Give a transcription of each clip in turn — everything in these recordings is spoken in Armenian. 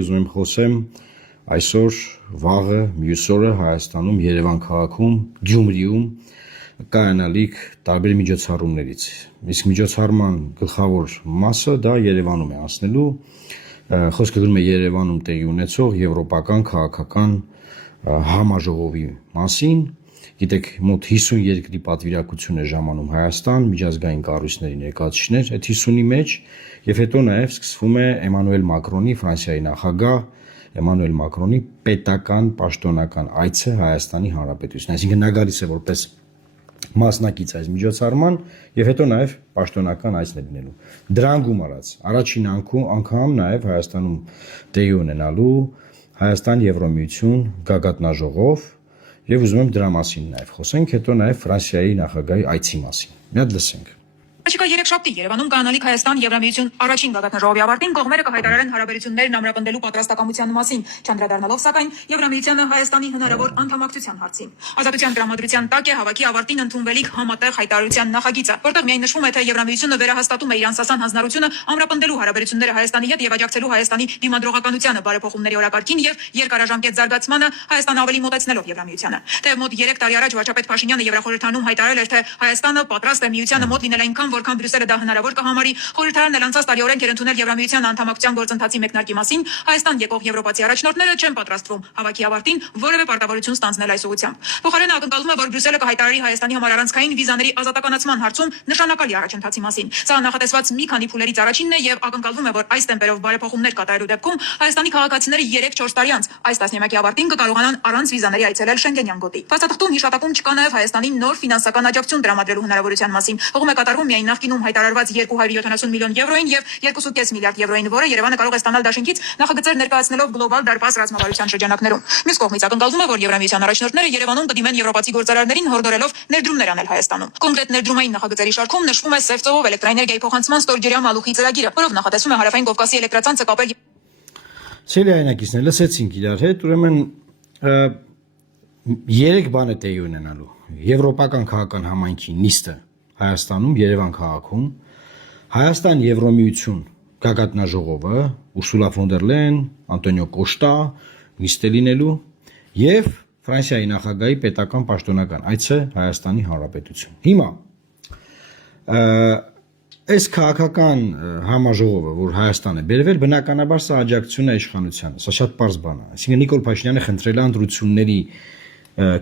Ուզում եմ խոսեմ այսօր վաղը մյուս օրը Հայաստանում Երևան քաղաքում Գյումրիում կայանալիք տարբեր միջոցառումներից։ Իսկ միջոցառման գլխավոր մասը դա Երևանում է անցնելու, խոսքը գնում է Երևանում տեղի ունեցող եվրոպական քաղաքական համաժողովի մասին։ Գիտեք, մոտ 50 երկրի պատվիրակություն է ժամանում Հայաստան, միջազգային կառույցների ներկայացուցիչներ այդ 50-ի մեջ, եւ հետո նաև սկսվում է Էմանուել Մակրոնի, Ֆրանսիայի նախագահ Էմանուել Մակրոնի պետական պաշտոնական այցը Հայաստանի Հանրապետություն։ Այսինքն նա գալիս է որպես մասնակից այս միջոցառման եւ հետո նաև պաշտոնական այցն է լինելու։ Դրան գումարած առաջին անգամ նաև Հայաստանում տեղի ունենալու Հայաստան Եվրոմիություն գագաթնաժողով եւ ուզում եմ դրա մասին նաև խոսենք, հետո նաև Ֆրանսիայի նախագահի այցի մասին։ Մի հատ լսենք։ Առաջիկա 3 շաբթի Երևանում կայանալիք Հայաստան Եվրամիություն առաջին գագաթնաժողովի ավարտին կողմերը կհայտարարեն հարաբերություններն ամրապնդելու պատրաստակամության մասին, չանդրադառնալով սակայն Եվրամիությանը Հայաստանի հնարավոր անդամակցության հարցին։ Ազատության տրամադրության տակ է հավաքի ավարտին ընդունվելիք համատեղ հայտարարության նախագիծը, որտեղ միայն նշվում է, թե Եվրամիությունը վերահաստատում է իր անսասան հանձնառությունը ամրապնդելու հարաբերությունները Հայաստանի հետ եւ աջակցելու Հայաստանի դիմադրողականությանը, բարեփոխումների օրակարգին եւ երկարաժամկետ զարգացմանը Հայաստանը ավելի մոտեցնելով Եվրամիությանը։ Թեև մոտ 3 տարի առաջ վարչապետ Փաշինյանը Եվրախորհրդանում հայտարարել էր, թե Հայաստանը պատրաստ է միությանը մոտ լինել այնքան, որքան Բրյուսելը դա հնարավոր կհամարի, խորհրդարանն էլ անցած տարի օրենք էր ընդունել Եվրամիության անդամակցության գործընթացի մեկնարկի մասին, Հայաստան եկող եվրոպացի առաջնորդները չեն պատրաստվում հավաքի ավարտին որևէ պարտավորություն ստանձնել այս ուղղությամբ։ Փոխարենը ակնկալվում է, որ Բրյուսելը կհայտարարի Հայաստանի համար առանցքային վիզաների ազատականացման հարցում նշանակալի առաջընթացի մասին։ Սա նախատեսված մի քանի փուլերից առաջինն է եւ ակնկալվում է, որ այս տեմպերով բարեփոխումներ կատարելու դեպքում Հայաստանի քաղաքացիները 3-4 տարի անց այս տասնամյակի ավարտին կկարողանան առանց վիզաների այցելել Շենգենյան գոտի։ Փաստաթղթում հիշատակում չկա նաեւ Հայաստանի նոր ֆինանսական աջակցություն տրամադրելու հնարավորության մասին։ Հողում է կատարվում միայն նախկինում հայտարարված 270 միլիոն եվրոին եւ 2.5 միլիարդ եվրոին, որը Երևանը կարող է ստանալ դաշինքից նախագծեր ներկայացնելով գլոբալ դարպաս ռազմավարության շրջանակներում։ Մյուս կողմից ակնկալվում է, որ Եվրամիության առաջնորդները Երևանում կդիմեն եվրոպացի գործարարներին հորդորելով ներդրումներ անել Հայաստանում։ Կոնկրետ ներդրումային նախագծերի շարքում նշվում է Սև ծովով էլեկտրաէներգիայի փոխանցման ստորջրյա մալուխի ծրագիրը, որով նախատեսվում է Հարավային Կովկասի էլեկտրացանցը կապել։ Սիրիայնակիցներ, լսեցինք իրար հետ, ուրեմն 3 բան է տեղի ունենալու։ Եվրոպական քաղաքական համայնքի նիստը Հայաստանում, Երևան քաղաքում, Հայաստան Եվրոմիություն գագաթնաժողովը, Ուրսուլա ֆոն դեր Լեյեն, Անտոնիո Կոշտա նիստ է լինելու եւ Ֆրանսիայի նախագահի պետական պաշտոնական այցը Հայաստանի Հանրապետություն։ Հիմա այս քաղաքական համաժողովը, որ Հայաստան է բերվել, բնականաբար սա աջակցություն է իշխանությանը, սա շատ պարզ բան է։ Այսինքն Նիկոլ Փաշինյանը խնդրել է ընտրությունների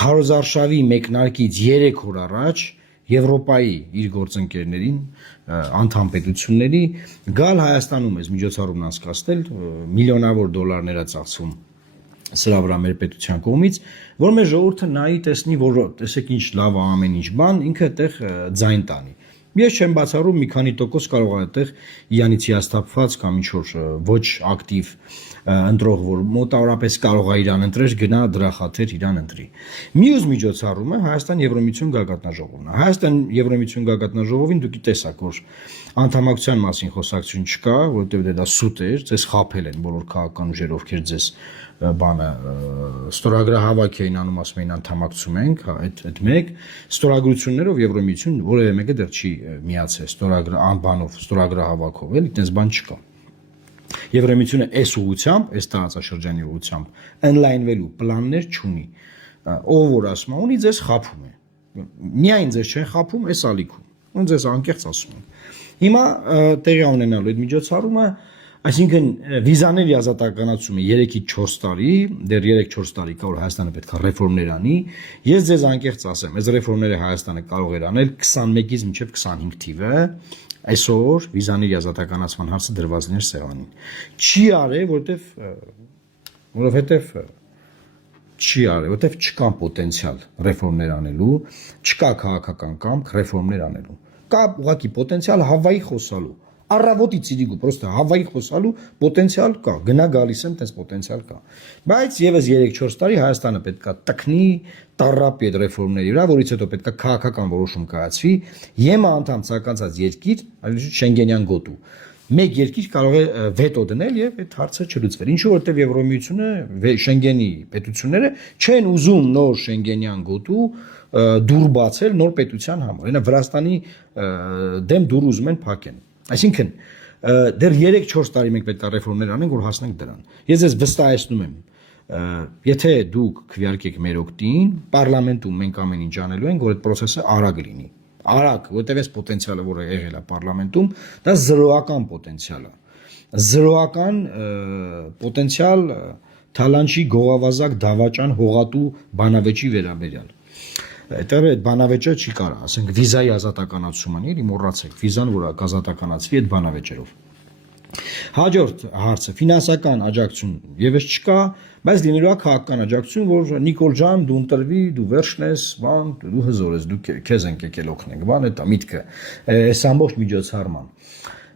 քարոզարշավի մեկնարկից 3 օր առաջ Եվրոպայի իր գործընկերներին, անդամ պետությունների գալ Հայաստանում այս միջոցառումն անցկացնել, միլիոնավոր դոլարներ է ծախսում սրա վրա մեր պետության կողմից, որ մեր ժողովուրդը նայի տեսնի, որ տեսեք ինչ լավ է ամեն ինչ բան, ինքը այդտեղ ձայն տանի։ Ես չեմ բացառում մի քանի տոկոս կարող է այդտեղ իրանից հիասթափված կամ ինչ որ ոչ ակտիվ ընտրող, որ մոտավորապես կարող է իրան ընտրեր, գնա դրա խաթեր իրան ընտրի։ Մյուս միջոցառումը Հայաստան Եվրոմիություն գագաթնաժողովն է։ Հայաստան Եվրոմիություն գագաթնաժողովին դուք գիտեք, որ անդամակցության մասին խոսակցություն չկա, որովհետև դա սուտ էր, ձեզ խաբել են բոլոր քաղաքական ուժերը, ովքեր ձեզ բանը ստորագրահավաք էին անում, ասում էին անդամակցում ենք, այդ մեկ ստորագրություններով Եվրոմիություն որևէ մեկը դեռ չի միացել բանով, ստորագրահավաքով, էլի այդպես բան չկա։ Եվրոմիությունը այս ուղությամբ, այս տարածաշրջանի ուղությամբ ընդլայնվելու պլաններ չունի։ Ով որ ասում է, ունի ձեզ խաբում է։ Միայն ձեզ չեն խաբում, այս ալիքում։ Ոնց ձեզ անկեղծ ասում են։ Հիմա տեղի ունենալու այդ միջոցառումը, այսինքն վիզաների ազատականացումը 3-ից 4 տարի, դեռ 3-4 տարի կա, որ Հայաստանը պետք է ռեֆորմներ անի։ Ես ձեզ անկեղծ ասեմ, այս ռեֆորմները Հայաստանը կարող էր անել 21-ից մինչև 25 թիվը, այսօր վիզաների ազատականացման հարցը դրված էր սեղանին։ Չի արել, որովհետև չկան պոտենցիալ ռեֆորմներ անելու, չկա քաղաքական կամք ռեֆորմներ անելու։ Կա ուղղակի պոտենցիալ Հավայի խոսալու, առավոտի ծիրիգու, պրոստը Հավայի խոսալու պոտենցիալ կա, գնա գալիս եմ, տես պոտենցիալ կա։ Բայց եւս 3-4 տարի Հայաստանը պետքա տքնի, տարապի այդ ռեֆորմների վրա, որից հետո պետքա քաղաքական որոշում կայացվի, ԵՄ անդամ ցանկացած երկիր, այլ Շենգենյան գոտու։ Մեկ երկիր կարող է վետո դնել եւ այդ հարցը չլուծվել։ Ինչու որտեւ Եվրոմիությունը, Շենգենի պետությունները չեն ուզում նոր Շենգենյան գոտու դուր բացել նոր պետության համար։ Այնա Վրաստանի դեմ դուր ուզում են փակեն։ Այսինքն դեռ 3-4 տարի մենք պետք է ռեֆորմներ անենք, որ հասնենք դրան։ Ես ձեզ վստահեցնում եմ, եթե դուք քվեարկեք մեր օգտին, պարլամենտում մենք ամեն ինչ անելու ենք, որ այդ process-ը արագ լինի։ Արագ, որտեղ այս պոտենցիալը, որը եղել է պարլամենտում, դա զրոական պոտենցիալ է։ Զրոական պոտենցիալ թալանչի գողավազակ դավաճան հողատու բանավեճի վերաբերյալ։ Այդտեղ այդ բանավեճը չի կարա, ասենք վիզայի ազատականացումը, էլի մոռացեք, վիզան որ կազատականացվի այդ բանավեճերով։ Հաջորդ հարցը ֆինանսական աջակցություն եւս չկա, բայց լինելու է քաղաքական աջակցություն, որ Նիկոլ ջան, դու ընտրվի, դու վերջն ես, բան, դու հզոր ես, դու քեզ ենք եկել օգնենք, բան, դա միտքը, այս ամբողջ միջոցառման։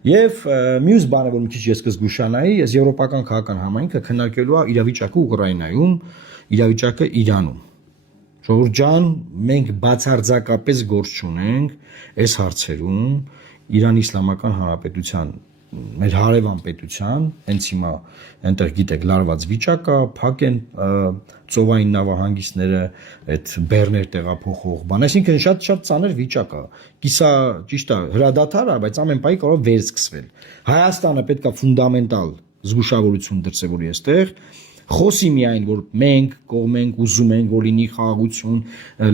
Եվ մյուս բանը, որ մի քիչ ես կզգուշանայի, ես եվրոպական քաղաքական համայնքը քննարկելու է իրավիճակը Ուկրաինայում, իրավիճակը Իրանում։ Ժողովուրդ ջան, մենք բացարձակապես գործ չունենք այս հարցերում Իրանի Իսլամական Հանրապետության մեր հարևան պետության, հենց հիմա այնտեղ գիտեք լարված վիճակ կա, փակ են ծովային նավահանգիստները, այդ բեռներ տեղափոխող բան, այսինքն շատ ծանր վիճակ է։ Կիսա ճիշտ է, հրադադար է, բայց ամեն պահի կարող է վերսկսվել։ Հայաստանը պետք է ֆունդամենտալ զգուշավորություն դրսևորի այստեղ, խոսի միայն, որ մենք կողմենք, ուզում ենք, որ լինի խաղաղություն,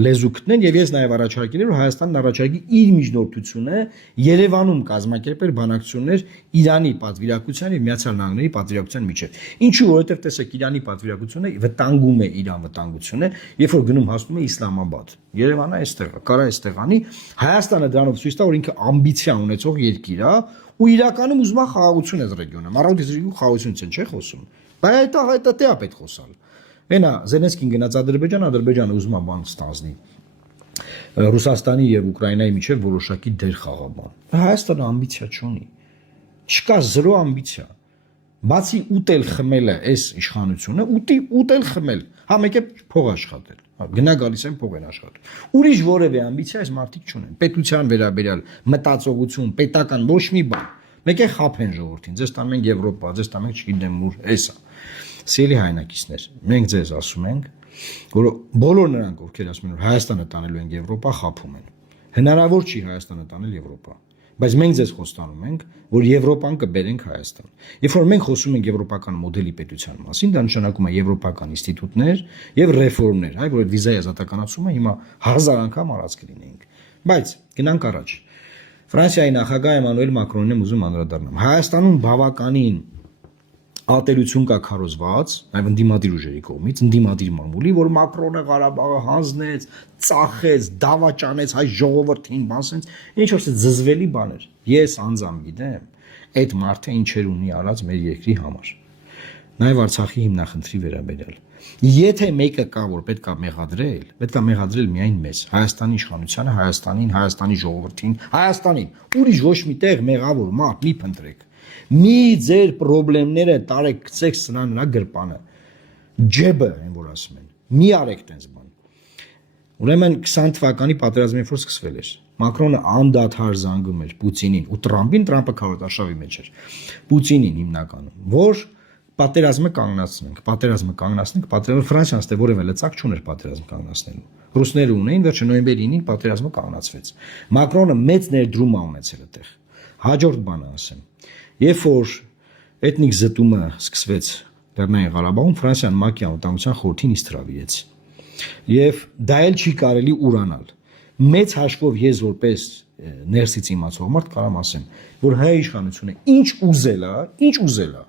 լեզու գտնեն, եւ ես նաեւ առաջարկել եմ, որ Հայաստանն առաջարկի իր միջնորդությունը Երևանում կազմակերպել բանակցություններ Իրանի պատվիրակության եւ Միացյալ Նահանգների պատվիրակության միջեւ։ Ինչու, որովհետեւ տեսեք, Իրանի պատվիրակությունը վտանգում է Իրան վտանգությունը, երբ որ գնում հասնում է Իսլամաբադ։ Երևանը այստեղ է, կարա այստեղ անի, Հայաստանը դրանով ցույց տա, որ ինքը ամբիցիա ունեցող երկիր է, ու իրականում ուզում է խաղաղություն այս ռեգիոնում։ Առանց խաղաղությունից չէ խոսում։ Բայց այդ է պետք խոսալ։ Այնա Զելենսկին գնաց Ադրբեջան, Ադրբեջանը ուզում է բան ստանձնի։ Ռուսաստանի եւ Ուկրաինայի միջեւ որոշակի դեր խաղաբան։ Հայաստանը ամբիցիա չունի։ Չկա զրո ամբիցիա։ Բացի ուտել խմելը այս իշխանությունը, ուտել խմել, հա մեկ է փող աշխատել։ Գնա գալիս են փող են աշխատում։ Ուրիշ որևէ ամբիցիա այս մարդիկ չունեն։ Պետության վերաբերյալ մտածողություն, պետական ոչ մի բան։ Մեկ է խափեն ժողովրդին, ձեզ տանում ենք Եվրոպա, ձեզ տանում ենք չգիտեմ ուր, էսա։ Սիրելի հայրենակիցներ, մենք ձեզ ասում ենք, որ բոլոր նրանք, ովքեր ասում են, որ Հայաստանը տանելու են Եվրոպա, խափում են։ Հնարավոր չի Հայաստանը տանել Եվրոպա, բայց մենք ձեզ խոստանում ենք, որ Եվրոպան կբերենք Հայաստան։ Երբ որ մենք խոսում ենք եվրոպական մոդելի պետության մասին, դա նշանակում է եվրոպական ինստիտուտներ եւ ռեֆորմներ, այ որ այդ վիզայի ազատականացումը հիմա 1000 անգամ արած կլինենք։ Բայց գնանք առաջ։ Ֆրանսիայի նախագահ Էմանուել Մակրոնին եմ ուզում անդրադառնամ։ Հայաստանում բավականին ատելություն կա քարոզված, այլ ընդդիմադիր ուժերի կողմից, ընդդիմադիր մամուլի, որ Մակրոնը Ղարաբաղը հանձնեց, ծախեց, դավաճանեց հայ ժողովրդին, բանսենց, ինչ որ զզվելի բաներ։ Ես անձամբ գիտեմ, այդ մարդը ինչեր ունի արած մեր երկրի համար։ Նաև Արցախի հիմնախնդրի վերաբերյալ։ Եթե մեկը կա, որ պետք է մեղադրել միայն մեզ, Հայաստանի իշխանությանը, Հայաստանին, Հայաստանի ժողովրդին, Հայաստանին, ուրիշ ոչ մի տեղ մեղավոր մարդ մի փնտրեք։ Մի ձեր խնդիրները տարեք, գցեք սրանա գրպանը։ Ջեբը, այն որ ասում են։ Մի արեք տենց բան։ Ուրեմն 20 թվականի պատերազմը երբ որ սկսվել էր, Մակրոնը անդադար զանգում էր Պուտինին ու Տրամպին, Տրամպը քարոզարշավի մեջ էր։ Պուտինին հիմնականում, որ պատերազմը կանգնացնենք, Ֆրանսիան ստե որևէ լծակ չուներ պատերազմ կանգնացնելու։ Ռուսները ունեին, վերջը նոյեմբերի 9-ին պատերազմը կանգնացվեց։ Մակրոնը մեծ ներդրում է ունեցել այդտեղ։ Հաջորդ բանը ասեմ։ Երբ որ էթնիկ զտումը սկսվեց Լեռնային Ղարաբաղում, Ֆրանսիան ՄԱԿ-ի անվտանգության խորհրդին իսկ հրավիրեց։ Եվ դա էլ չի կարելի ուրանալ։ Մեծ հաշվով ես որպես ներսից իմացող մարդ կարամ ասեմ, որ հայ իշխանությունը ինչ ուզել է,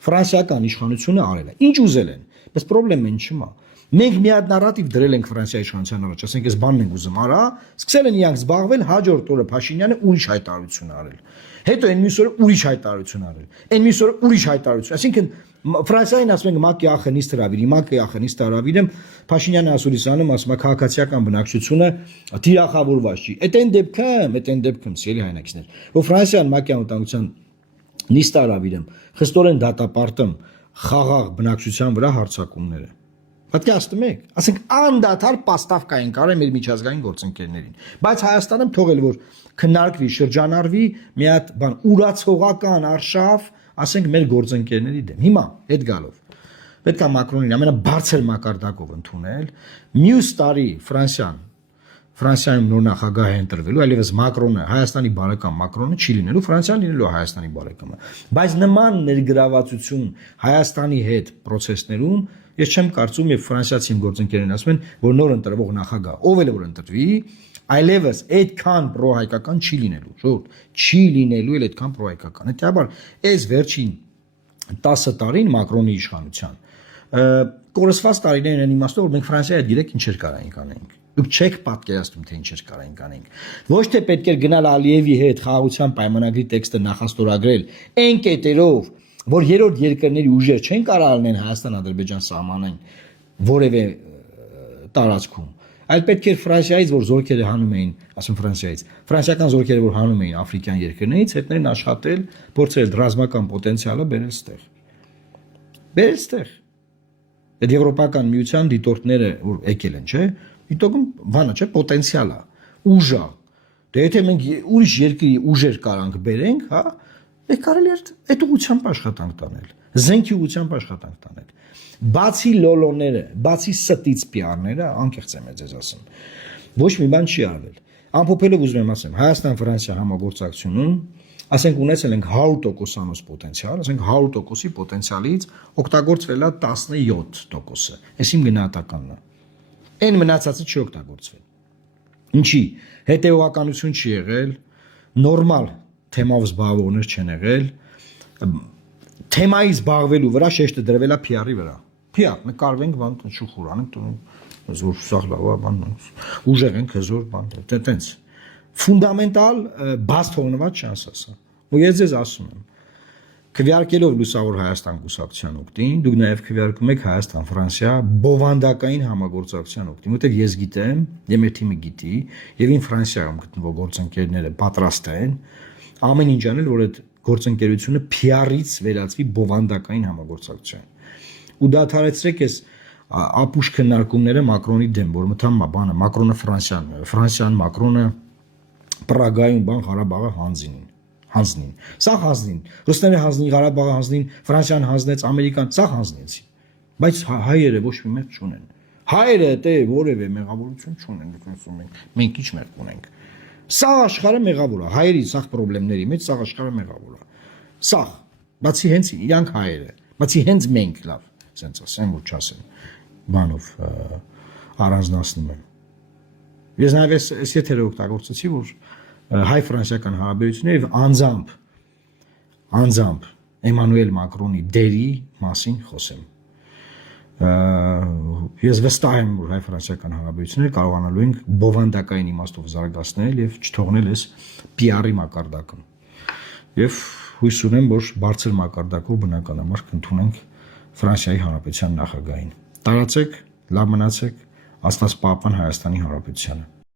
ֆրանսիական իշխանությունը արել է, ինչ ուզել են, բայց խնդրեմն ինչու՞մ է։ Մենք մի հատ նարատիվ դրել ենք Ֆրանսիայի իշխանության առաջ, ասենք այս բանն ենք ուզում արա, սկսել են իրանք զբաղվել, հաջորդ օրը Փաշինյանը ուրիշ հայտարարություն արել։ Հետո այն մյուս օրը ուրիշ հայտարարություն արել։ Այն մյուս օրը ուրիշ հայտարարություն։ Այսինքն Ֆրանսիային ասում ենք ՄԱԿ-ի ախնիստ հրավիրի, ՄԱԿ-ի ախնիստ հրավիրեմ, Փաշինյանը ասում է քաղաքացիական բնակչությունը թիրախավորված չի։ Այդ դեպքում, սիրելի հայրենակիցներ, որ Ֆրանսիան ՄԱԿ-ի անվտանգության նիստ հրավիրեմ, խստորեն դատապարտեմ խաղաղ բնակչության վրա հարձակումները։ Պատկերացնում եք, ասենք անդադար պաստավկա են կարել մեր միջազգային գործընկերներին, բայց Հայաստանում թողել որ քննարկվի, շրջանառվի մի հատ բան ուրացողական արշավ, ասենք մեր գործընկերների դեմ։ Հիմա հետ գալով պետք է Մակրոնին ամենաբարձր մակարդակով ընդունել, մյուս տարի Ֆրանսիայում նոր նախագահ է ընտրվելու, այլևս Մակրոնը, Հայաստանի բարեկամ Մակրոնը չի լինելու, Ֆրանսիան լինելու է Հայաստանի բարեկամը։ Բայց նման ներգրավվածություն Հայաստանի հետ process-ներում ես չեմ կարծում, եւ ֆրանսիացի գործընկերներն ասում են, որ նոր ընտրվող նախագահ, ով էլ որ ընտրվի, այլևս այդքան պրոհայկական չի լինելու, շուտ, չի լինելու էլ այդքան պրոհայկական։ Հետաբար, այս վերջին 10 տարին Մակրոնի իշխանության կորսված տարիներն են իմաստով, որ մենք Ֆրանսիայի հետ գիտեք ինչեր կարայինք անենք։ Դուք չեք պատկերացնում, թե ինչեր կարայինք անենք։ Ոչ թե պետք էր գնալ Ալիևի հետ խաղաղության պայմանագրի տեքստը նախաստորագրել այն կետերով, որ երրորդ երկրների ուժեր չեն կարող լինեն Հայաստան-Ադրբեջան սահմանին որևէ տարածքում։ Այլ պետք էր Ֆրանսիայից, որ զորքերը հանում էին, ասում Ֆրանսիայից, ֆրանսիական զորքերը որ հանում էին աֆրիկյան երկրներից, հետներն աշխատել, փորձել ռազմական պոտենցիալը բերել ստեղ։ Բերել ստեղ։ Այդ եվրոպական միության դիտորդները որ եկել են, չէ՞, դիտողում բանը չէ, պոտենցիալ է, ուժ է։ Դե եթե մենք ուրիշ երկրի ուժեր կարանք բերենք, հա, դե կարելի է այդ ուղղությամբ աշխատանք տանել, զենքի ուղղությամբ աշխատանք տանել։ Բացի լոլոները, բացի ստից պիարները, անկեղծ եմ ձեզ ասում, ոչ մի բան չի արվել։ Ամփոփելով ուզում եմ ասեմ, Հայաստան-Ֆրանսիա համագործակցությունում, ասենք ունեցել ենք 100%-անոց պոտենցիալ, ասենք 100%-ի պոտենցիալից օգտագործվել է 17%-ը։ Այս իմ գնահատականն է։ Այն մնացածը չի օգտագործվել։ Ինչի՞, հետևողականություն չի եղել, նորմալ թեմով զբաղվողներ չեն եղել, թեմայի զբաղվելու վրա շեշտը դրվել է PR-ի վրա։ PR, նկարվենք, բան շուխուր անենք, զոր սաղ լավ է, բան ուժեղ ենք, հզոր բան, տենց ֆունդամենտալ բաց թողնված չանց ասա։ Ու ես ձեզ ասում եմ, քվեարկելով Լուսավոր Հայաստան կուսակցության օգտին, դուք նաև քվեարկում եք Հայաստան-Ֆրանսիա բովանդակային համագործակցության օգտին, որտեղ ես գիտեմ, եւ մեր թիմը գիտի, եւ ին Ֆրանսիայում գտնվող գործընկերները պատրաստ են ամեն ինչ անել, որ այդ գործընկերությունը PR-ից վերածվի բովանդակային համագործակցության։ Ու դադարեցրեք այս ապուշ քննարկումները Մակրոնի դեմ, որ մտամ բանը Մակրոնը Ֆրանսիան Մակրոնը Պրագայում բան Ղարաբաղը հանձնին։ Սա հանձնին։ Ռուսները հանձնին, Ղարաբաղը հանձնին, Ֆրանսիան հանձնեց, Ամերիկան սա հանձնեցին։ Բայց հայերը ոչ մի մեղք չունեն։ Հայերը դե որևէ մեղավորություն չունեն, մենք ինչ մեղք ունենք։ Սա աշխարհը մեղավոր է, հայերի սա խնդիրների մեջ սա աշխարհը մեղավոր է։ Սա, բացի հենց իրանք հայերը, բացի հենց մենք լավ, ասենց ասեմ, որ չասեմ, բանով առանձնացնում եմ։ Ես նաև այս եթերը օգտագործեցի, որ հայ-ֆրանսիական հարաբերությունները եւ անձամբ Էմանուել Մակրոնի դերի մասին խոսեմ։ Ես վստահ եմ, որ հայ-ֆրանսիական հարաբերությունները կարողանալու են բովանդակային իմաստով զարգացնել եւ չթողնել այս PR-ի մակարդակը։ Եվ հույս ունեմ, որ բարձր մակարդակով բնականաբար կընդունենք Ֆրանսիայի Հանրապետության նախագահին։ Տարածեք, լավ մնացեք, Աստված պահպան Հայաստանի Հանրապետությանը։